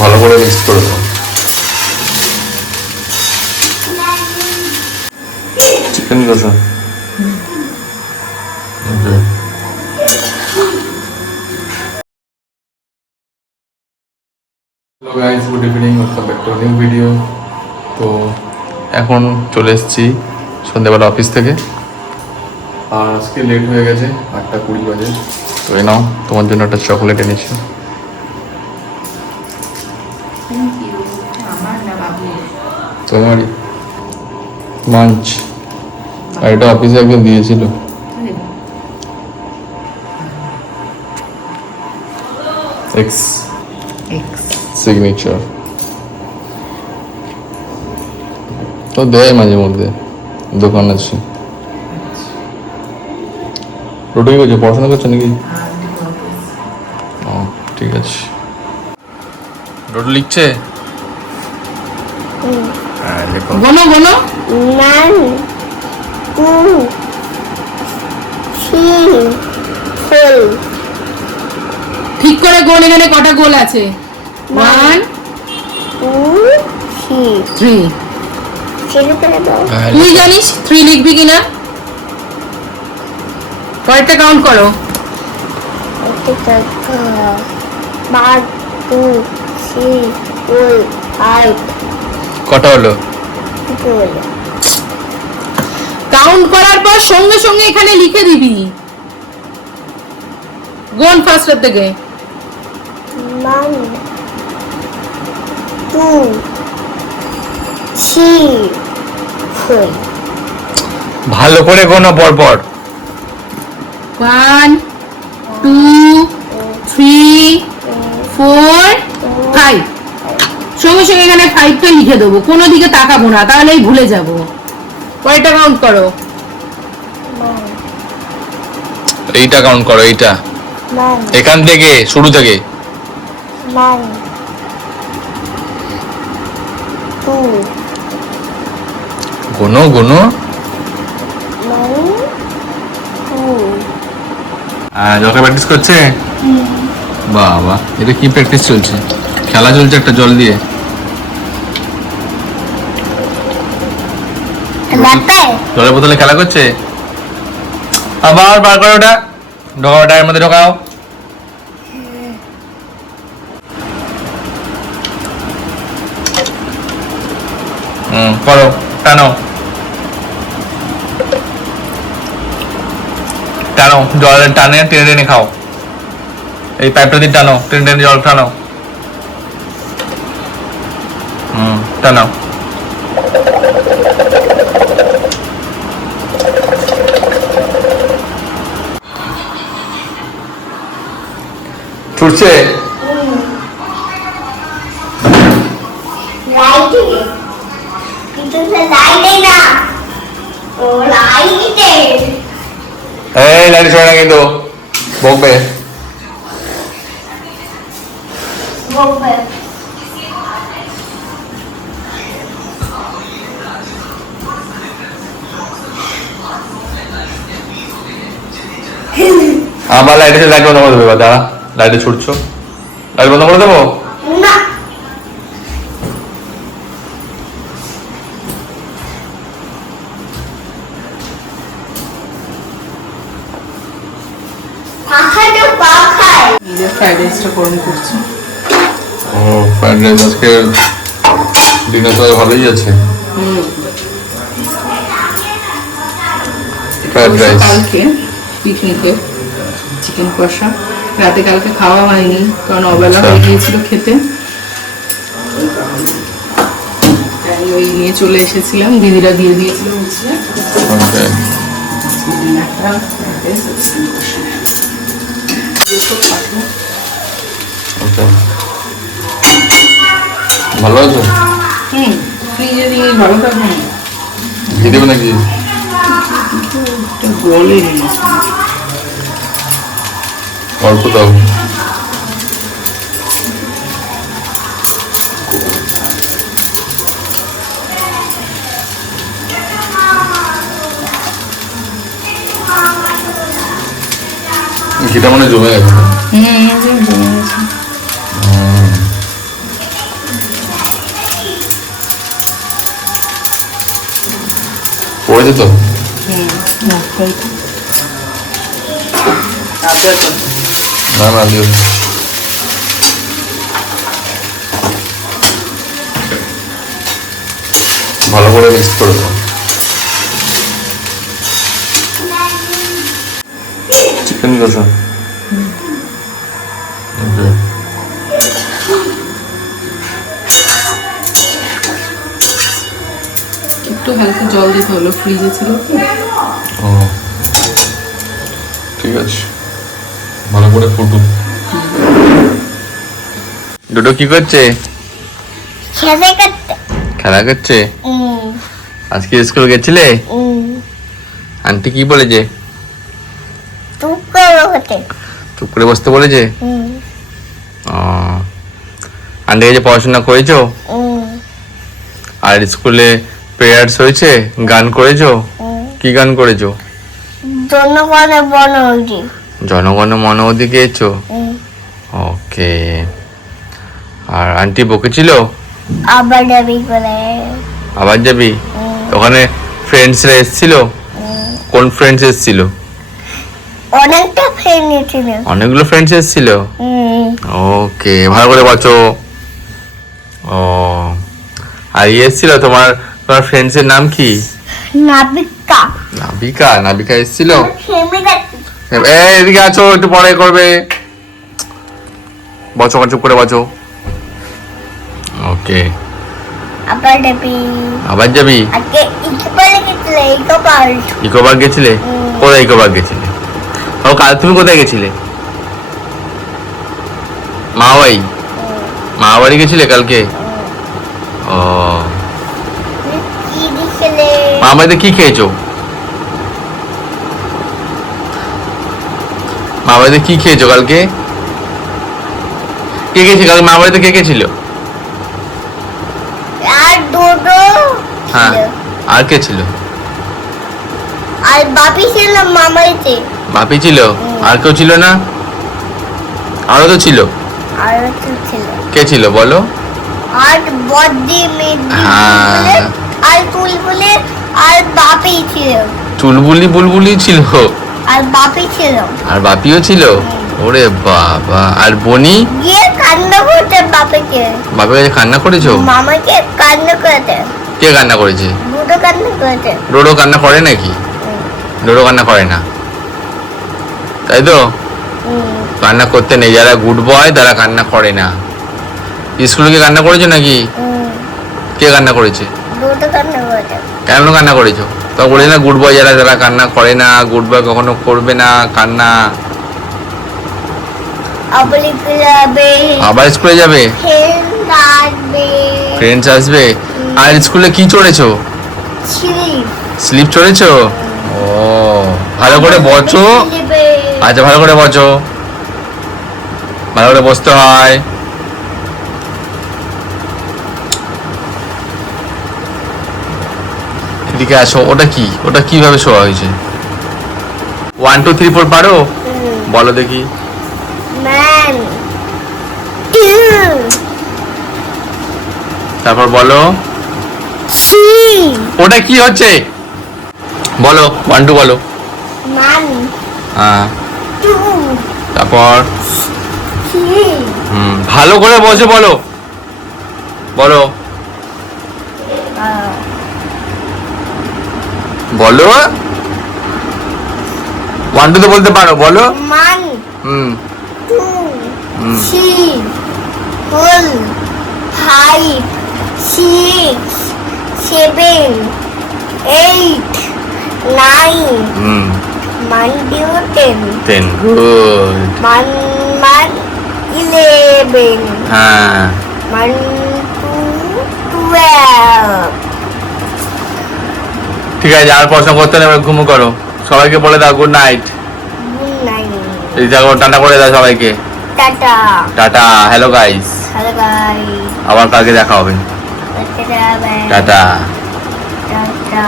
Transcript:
ভালো করে মিক্স করে দাও। চিকেন কষা। Okay. Hello guys, good evening, welcome back to new video. তো এখন চলে এসেছি সন্ধ্যেবেলা অফিস থেকে, আর আজকে লেট হয়ে গেছে, 8:20 বাজে। তো এই নাও, তোমার জন্য একটা চকলেট এনেছি। তোমারই মাঞ্চ, আর এটা অফিসে একজন দিয়েছিল। এক্স সিগনেচার তো দেয় মাঝে মধ্যে, দোকান আছে। রোটি করছো, পড়াশোনা করছো নাকি? ও ঠিক আছে। রোটি লিখছে? হ্যাঁ লেখো। গোনো গোনো। 1 2 3 4। ঠিক করে গোল, এখানে কটা গোল আছে? 1 2 3। 3। শুরু করে দাও। তুই জানিস 3 লিখবি কিনা? কয়টা কাউন্ট করো? 1 2 3 4 5। কটা হলো? কাউন্ট করার পর সঙ্গে সঙ্গে এখানে লিখে দিবি। গোন ফার্স্টের থেকে। 1 2 3 4। ভালো করে গোনো পরপর। 1 2 3 4 5। সঙ্গে সঙ্গে এখানে 5টা লিখে দেবো, কোনো দিকে তাকাবো না, তাহলেই ভুলে যাব। কয়টা কাউন্ট করো? এইটা কাউন্ট করো, এইটা এখান থেকে শুরু থেকে। 1 2 গোনো গোনো। 1 2। যোগা প্র্যাকটিস করছে? বাবা, এটা কি প্র্যাকটিস চলছে? খেলা চলছে একটা জল দিয়ে। জলের বোতলে খেলা করছে। আবার বার করো ওটা, ঢোকাও, ওটার মধ্যে ঢোকাও। করো, টানো টানো, জল টানে টেনে টেনে খাও। এই পাইপটা দিয়ে টানো, টেনে টেনে জল টানো। টানো। ছুটছে। এই লাইট ছড়ে না কিন্তু, বকবে। আবার লাইট বন্ধ করে দেবে। দাঁড়া, লাইটে ছুটছো, লাইট বন্ধ করে দেবো। ফ্রাইড রাইসটা গরম করছি। ও ফ্রাইড রাইস আজকে দিনে তো ভালোই আছে। ফ্রাইড রাইস কালকে পিকনিকে চিকেন কষা, রাতে কালকে খাওয়া হয়নি কারণ অবেলা হয়ে গিয়েছিল খেতে। তাই ওই নিয়ে চলে এসেছিলাম, দিদিরা দিয়ে দিয়েছিল বুঝলে। ভালো আছে? ফ্রিজে দিয়ে ভালো থাকবে না। ঘি দেবে নাকি? গলে অল্প দাও। ঘিটা মানে জমে গেছে। জমে গেছে। হয়েছে তো? না না দিও না। ভালো করে মিক্স করে দাও। চিকেন কষা। ওকে। একটু হালকা জল দিতে হলো, ফ্রিজে ছিল তো। ও ঠিক আছে, ভালো করে ফুটুক। দুটো কি করছে? খেতে করতে খেলা করছে। আজকে স্কুল গেছিলে? আন্টি কি বলেছে? তুই করো হতে চুপ করে বসতে বলেছে? ও, আন্টি কাছে পড়াশোনা করেছো? আর স্কুলে প্রেয়ার্স হয়েছে, গান করেছো? কি গান করেছো? জনগণের বনজি জনগণ মন অধি গেয়েছো? ওকে। আর আন্টি বকেছিল? আবার যাবি বলে আবার যাবি? ওখানে ফ্রেন্ডসরা এসেছিল? কোন ফ্রেন্ডস এসেছিল? অনেকটা ফ্রেন্ড ছিল। অনেকগুলো ফ্রেন্ডস এসেছিল। ওকে, ভালো করে বাঁচো। ও, আর ইয়ে এসেছিল তোমার তোমার ফ্রেন্ডসের নাম কি? নাবিকা নাবিকা। নাবিকা এসেছিল? খেমে যাচ্ছি। এই এদিকে আছো, একটু পরে করবে। বচো, চুপ করে বাঁচো। ওকে। আবার যাবি। আবার যাবি? আজকে ইকোপার্কে গেছিলে? ইকোপার্ক ইকো পার্ক গেছিলে? কোথায় ইকো পার্ক গেছিলে? ও কাল তুমি কোথায় গেছিলে? মামাবাড়ি। মামাবাড়ি গেছিলে কালকে? ও, কি দিছিলে? মামাবাড়িতে কি খেয়েছো? মামাবাড়িতে কি খেয়েছো কালকে? কে গেছে কালকে মামাবাড়িতে? কে কে ছিল? আর দুটো হ্যাঁ, আর কে ছিল? আর বাপি ছিল মামাইতে। বাপি ছিল? আর কেউ ছিল না? আরো তো ছিল। আর তো ছিল। কে ছিল বলো? আর বদ্দি মেদি হ্যাঁ। আর তুলবুলে আর বাপি ছিল। চুলবুলি বুলবুলি ছিল। আর বাপি ছিল। আর বাপিও ছিল? ওরে বাবা। আর বনি? গিয়ে কান্না করতে বাপিকে। বাপের কাছে কান্না করেছো? মামাকে কান্না করতে। কে কান্না করেছে? দুটো কান্না করতে। ডোডো কান্না করে নাকি? ডোডো কান্না করে না, তাই তো? কান্না করতে নেই, যারা গুড বয় তারা কান্না করে না। স্কুলে কি কান্না করেছো নাকি? কে কান্না করেছে? দুটো কান্না করতে। কেন কান্না করেছো? তো বলি না গুড বয় যারা, যারা কান্না করে না, গুড বয় কখনো করবে না কান্না। আবার যাবে। আবার স্কুলে যাবে? ফ্রেন্ড আসবে। ফ্রেন্ডস আসবে। আর স্কুলে কি চড়েছো? স্লিপ। স্লিপ চড়েছো? ও, ভালো করে বসো। আচ্ছা, ভালো করে বসো। ভালো করে বসতে হয়। এদিকে আসো। ওটা কি? ওটা কিভাবে শোয়া হয়েছে? 1 2 3 4 পারো? বলো দেখি। ম্যান। তারপর বলো। ওটা কি হচ্ছে বলো? 1 2 বলো। ম্যান। হ্যাঁ, টু। তারপর থ্রি। ভালো করে বসে বলো। বলো বলো। 1 2 তো বলতে পারো, বলো। One. Two. Three. Four. Five. Six. Seven. Eight. Nine. One ডিউ 10। 10 গুড। মান 11। হ্যাঁ, মান 12। ঠিক আছে, আর প্রশ্ন করতে নেবে, ঘুমো করো। সবাইকে বলে দাও গুড নাইট। Good night. এই দেখো, টাটা করে দাও সবাইকে। Tata. Tata. Hello guys, hello guys. আবার কালকে দেখা হবে। টাটা। টাটা। টাটা।